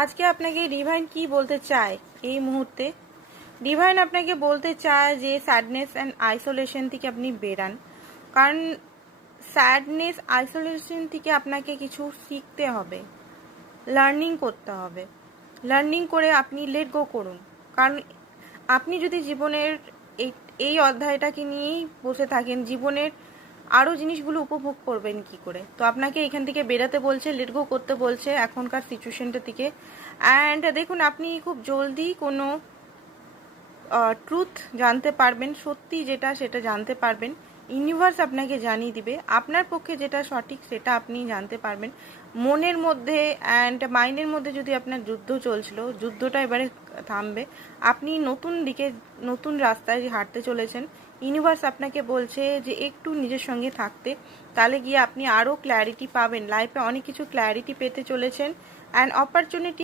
আজকে আপনাকে ডিভাইন কি বলতে চায় এই মুহূর্তে? ডিভাইন আপনাকে বলতে চায় যে স্যাডনেস অ্যান্ড আইসোলেশন থেকে আপনি বেরান। কারণ স্যাডনেস আইসোলেশন থেকে আপনাকে কিছু শিখতে হবে, লার্নিং করতে হবে। লার্নিং করে আপনি লেট গো করুন। কারণ আপনি যদি জীবনের এই অধ্যায়টাকে নিয়েই বসে থাকেন, জীবনের আরও জিনিসগুলো উপভোগ করবেন কি করে? তো আপনাকে এখান থেকে বেরাতে বলছে, লেট গো করতে বলছে এখনকার সিচুয়েশনটা থেকে। অ্যান্ড দেখুন, আপনি খুব জলদি কোনো ট্রুথ জানতে পারবেন, সত্যি যেটা সেটা জানতে পারবেন। ইউনিভার্স আপনাকে জানিয়ে দিবে আপনার পক্ষে যেটা সঠিক, সেটা আপনি জানতে পারবেন। মনের মধ্যে অ্যান্ড মাইন্ডের মধ্যে যদি আপনার যুদ্ধ চলছিল, যুদ্ধটা এবারে থামবে। আপনি নতুন দিকে, নতুন রাস্তায় হাঁটতে চলেছেন। ইউনিভার্স আপনাকে বলছে যে একটু নিজের সঙ্গে থাকতে, তাহলে গিয়ে আপনি আরও ক্ল্যারিটি পাবেন। লাইফে অনেক কিছু ক্ল্যারিটি পেতে চলেছেন অ্যান্ড অপরচুনিটি